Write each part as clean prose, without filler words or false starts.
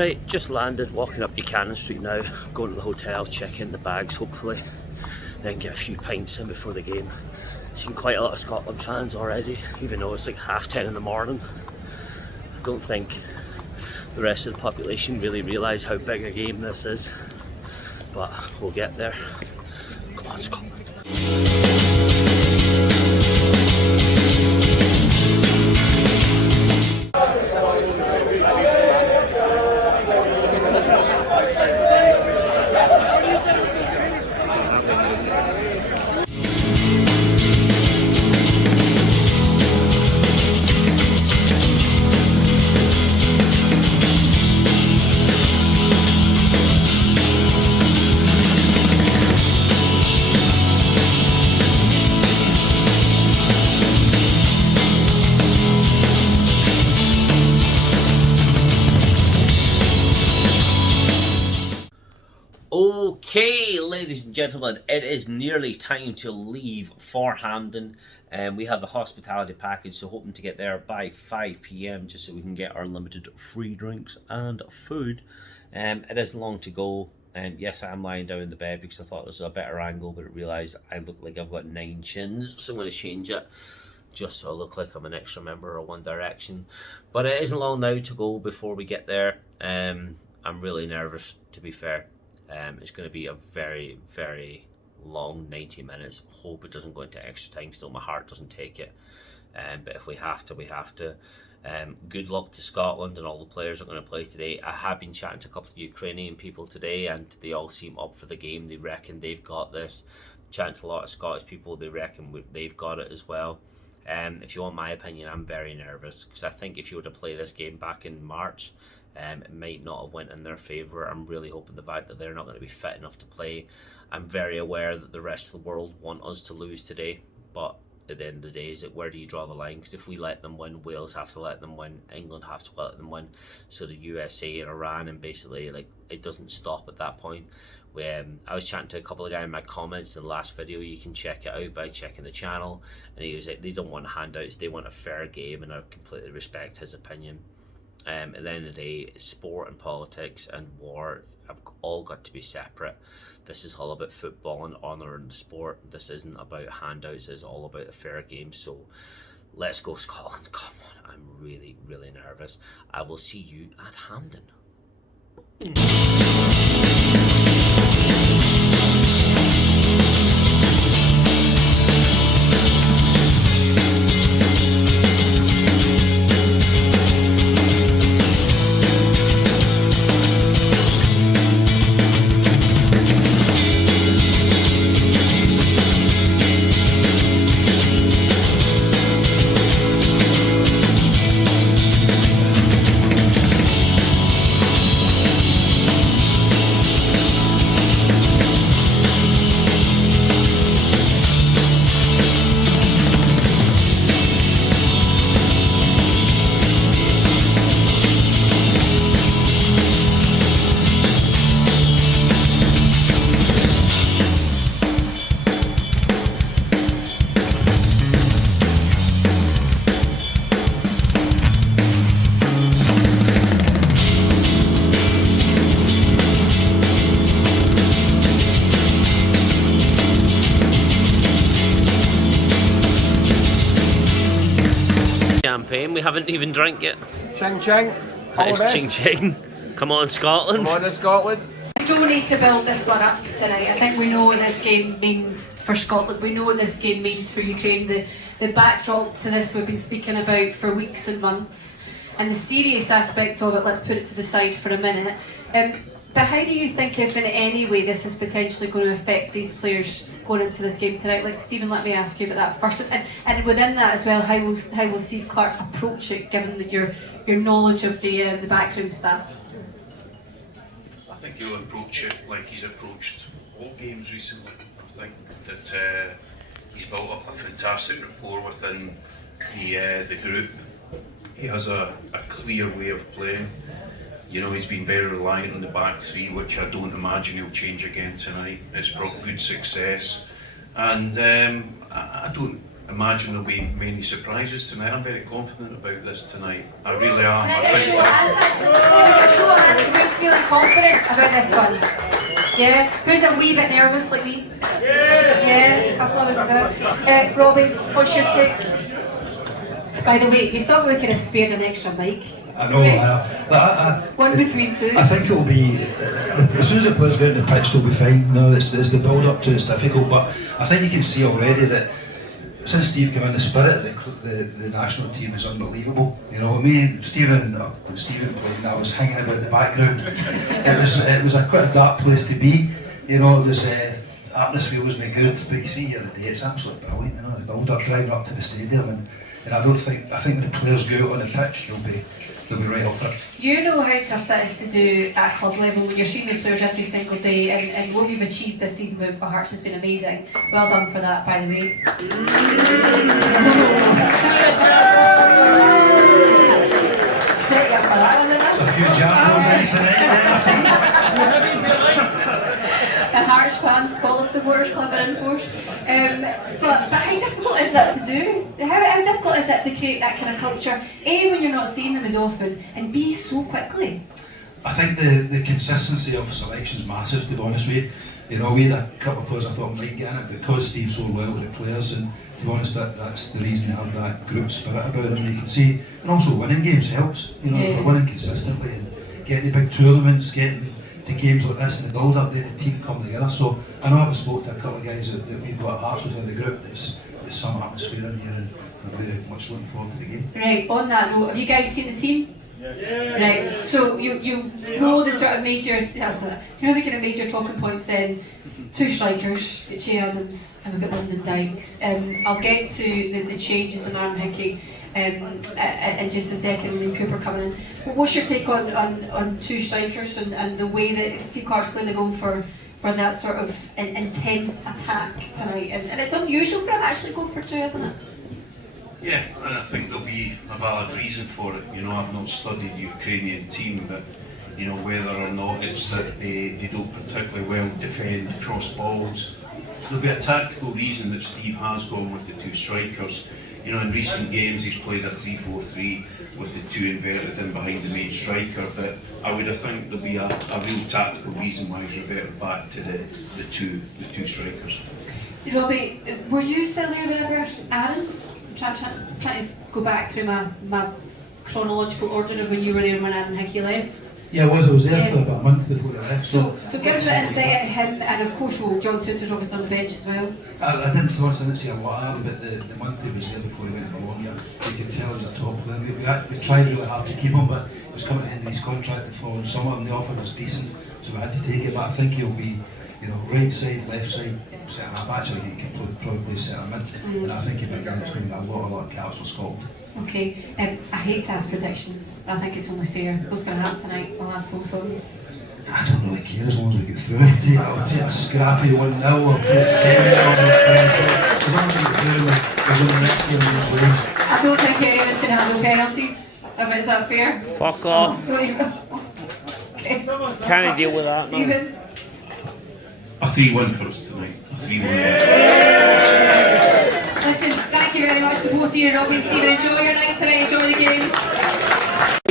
Right, just landed, walking up Buchanan Street now, going to the hotel, check in the bags hopefully, then get a few pints in before the game. Seen quite a lot of Scotland fans already, even though it's like 10:30 in the morning. I don't think the rest of the population really realise how big a game this is, but we'll get there. Come on, Scotland. Okay, ladies and gentlemen, it is nearly time to leave for Hampden. We have the hospitality package, so hoping to get there by 5 p.m. just so we can get our limited free drinks and food. It is long to go. Yes, I am lying down in the bed because I thought this was a better angle, but I realised I look like I've got 9 chins, so I'm going to change it just so I look like I'm an extra member of One Direction. But it isn't long now to go before we get there. I'm really nervous, to be fair. It's going to be a very, very long 90 minutes. Hope it doesn't go into extra time, still my heart doesn't take it. But if we have to, we have to. Good luck to Scotland and all the players that are going to play today. I have been chatting to a couple of Ukrainian people today and they all seem up for the game. They reckon they've got this. Chatting to a lot of Scottish people, they reckon they've got it as well. If you want my opinion, I'm very nervous because I think if you were to play this game back in March, it might not have went in their favour. I'm really hoping the fact that they're not going to be fit enough to play. I'm very aware that the rest of the world want us to lose today, but at the end of the day, is it where do you draw the line? Because if we let them win, Wales have to let them win, England have to let them win, so the USA and Iran, and basically like it doesn't stop at that point. I was chatting to a couple of guys in my comments in the last video. You can check it out by checking the channel, and he was like, they don't want handouts, they want a fair game, and I completely respect his opinion. At the end of the day, sport and politics and war have all got to be separate. This is all about football and honour in the sport. This isn't about handouts, it's all about a fair game. So let's go Scotland, come on. I'm really, really nervous. I will see you at Hampden. Champagne, we haven't even drank yet. Ching ching. It's ching ching. Come on Scotland. Come on Scotland. We don't need to build this one up tonight. I think we know what this game means for Scotland. We know what this game means for Ukraine. The backdrop to this we've been speaking about for weeks and months. And the serious aspect of it, let's put it to the side for a minute. But how do you think, if in any way, this is potentially going to affect these players going into this game tonight? Like Stephen, let me ask you about that first, and within that as well, how will Steve Clarke approach it, given your knowledge of the background staff? I think he'll approach it like he's approached all games recently. I think that he's built up a fantastic rapport within the group. He has a clear way of playing. You know, he's been very reliant on the back three, which I don't imagine he'll change again tonight. It's brought good success, and I imagine there'll be many surprises tonight. I'm very confident about this tonight. I really am. I Who's think feeling confident about this one? Yeah? Who's a wee bit nervous like me? Yeah, a couple of us about. Robbie, what's your take? By the way, you thought we could have spared an extra mic. I know, One between two. I think it'll be, as soon as the players get on the pitch, they'll be fine. You know, it's the build up to it's difficult, but I think you can see already that since Steve came in, the spirit of the national team is unbelievable. You know, me and Stephen played, I was hanging about the background. It was quite a dark place to be. You know, it was atmosphere wasn't good, but you see here today, it's absolutely brilliant. You know, the build up, driving up to the stadium, and I think when the players go out on the pitch, they'll be right up for it. You know how tough that is to do at club level when you're seeing those players every single day, and what we've achieved this season with Hearts has been amazing. Well done for that, by the way. Set you up for that one, then. There's a few jackals in tonight. And Hearts fans, Scotland supporters club in force. But how difficult is that to do? How difficult is that to create that kind of culture? A, when you're not seeing them as often, and B, so quickly. I think the consistency of selection is massive, to be honest with you. You know, we had a couple of players I thought might get in it because Steve's so loyal with the players, and to be honest, that's the reason you have that group spirit about them. You can see, and also winning games helps. You know, Yeah. winning consistently and getting the big tournaments, getting to games like this and the build up, the team come together. So I know I've spoken to a couple of guys that we've got at Hearts within the group. There's some atmosphere in here, and I'm very much looking forward to the game. Right, on that note, have you guys seen the team? Yeah. Right, so you know the sort of major, you know the kind of major talking points then. Two strikers, we've got Che Adams and we've got Lyndon Dykes. I'll get to the changes, the Aaron Hickey in just a second, and then Cooper coming in. But what's your take on two strikers and the way that Steve Clark's clearly going for that sort of intense attack tonight? And it's unusual for him actually going for two, isn't it? Yeah, and I think there'll be a valid reason for it. You know, I've not studied the Ukrainian team, but you know, whether or not it's that they don't particularly well defend cross balls, there'll be a tactical reason that Steve has gone with the two strikers. You know, in recent games he's played a 3-4-3 with the two inverted in behind the main striker, but I would think there'll be a real tactical reason why he's reverted back to the two strikers. Robbie, were you still there whenever Aaron? I'm trying to go back through my chronological order of when you were there when Aaron Hickey left. Yeah, I was there for about a month before I left. So give us an insight into him, and of course, John Souttar's obviously on the bench as well. I didn't, to be honest, I didn't see a lot of him, but the month he was there before he went to Bologna, you could tell he was a top player. We tried really hard to keep him, but he was coming to the end of his contract the following summer, and the offer was decent, so we had to take it. But I think he'll be, you know, right side, left side, centre half. Actually, he can probably centre mid, and I think he'll be a guy that's going to get a lot of caps for Scotland. Okay, I hate to ask predictions, but I think it's only fair. What's going to happen tonight? I'll ask both of you. I don't really care as long as we get through it. I'll take a scrappy 1-0, I'll take 10-0. As long as we get through, we're going to next game in those ways. I don't think any of us can handle penalties. I mean, is that fair? Fuck off. Okay. Can't deal with that, man. Stephen? A 3-1 for us tonight. A 3-1. Listen, thank you very much to both of you, Robbie and Stephen. Enjoy your night tonight, enjoy the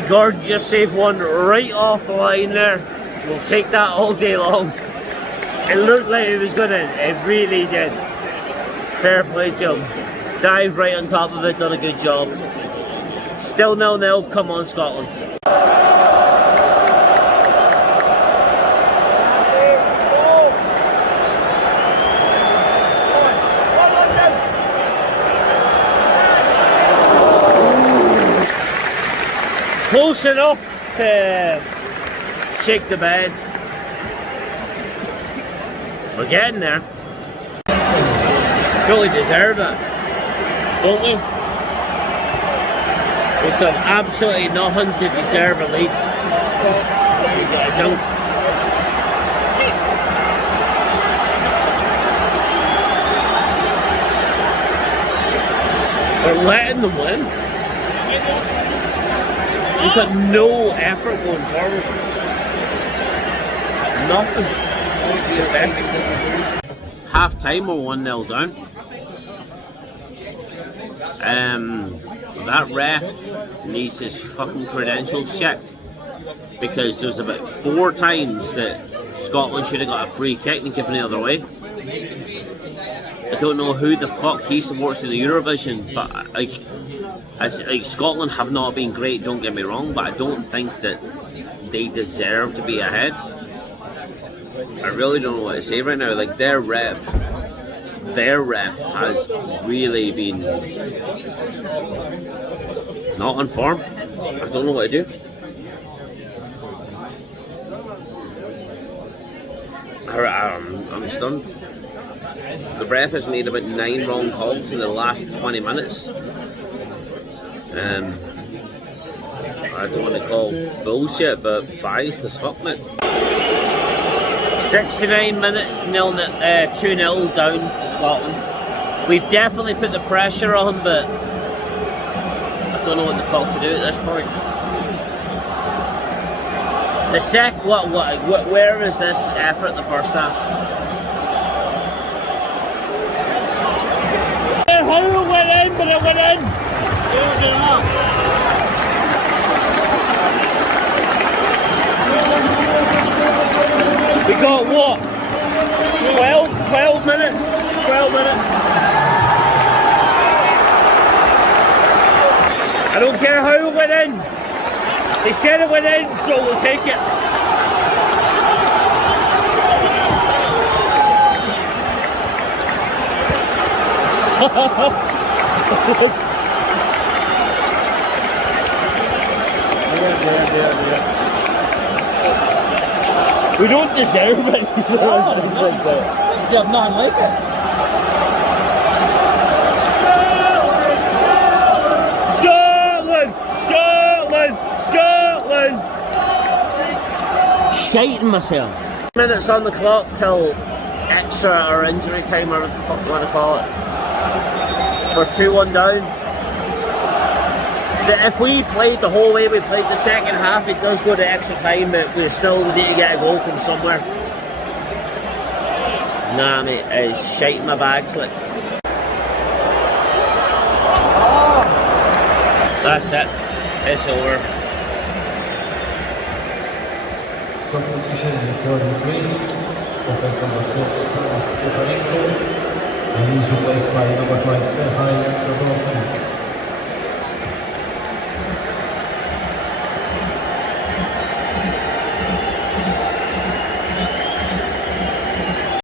game. Gordon just saved one right off the line there. We'll take that all day long. It looked like it was gonna, it really did. Fair play to him. Dived right on top of it, done a good job. Still 0-0, come on Scotland. Close enough to shake the bed. We're getting there. Fully deserve it, don't we? We've done absolutely nothing to deserve a lead. We got a dunk. We're letting them win. We've got no effort going forward. Nothing. Half time we're 1-0 down. That ref needs his fucking credentials checked, because there's about 4 times that Scotland should have got a free kick and given the other way. I don't know who the fuck he supports in the Eurovision, but like Scotland have not been great, don't get me wrong, but I don't think that they deserve to be ahead. I really don't know what to say right now. Like their ref has really been not on form. I don't know what to do. I'm stunned. The ref has made about 9 wrong calls in the last 20 minutes. I don't want to call bullshit, but biased as fuck, mate. 69 minutes, 2-0 down to Scotland. We've definitely put the pressure on, but I don't know what the fuck to do at this point. Where is this effort the first half? Hull went in, but it went in. We got what? 12 minutes? 12 minutes. I don't care how it went in. They said it went in, so we'll take it. We don't deserve it. See, I've nothing like it. Scotland! Scotland! Scotland! Shiting myself. Minutes on the clock till extra or injury time, or what the fuck you want to call it. We're 2-1 down. If we played the whole way we played the second half, it does go to extra time, but we still need to get a goal from somewhere. Nah, mate, it's shite in my bags, like. That's it. It's over. Substitution for Ukraine, Professor number 6, Thomas Stepanenko, and he's replaced by number 5, Serhii Sadorchuk.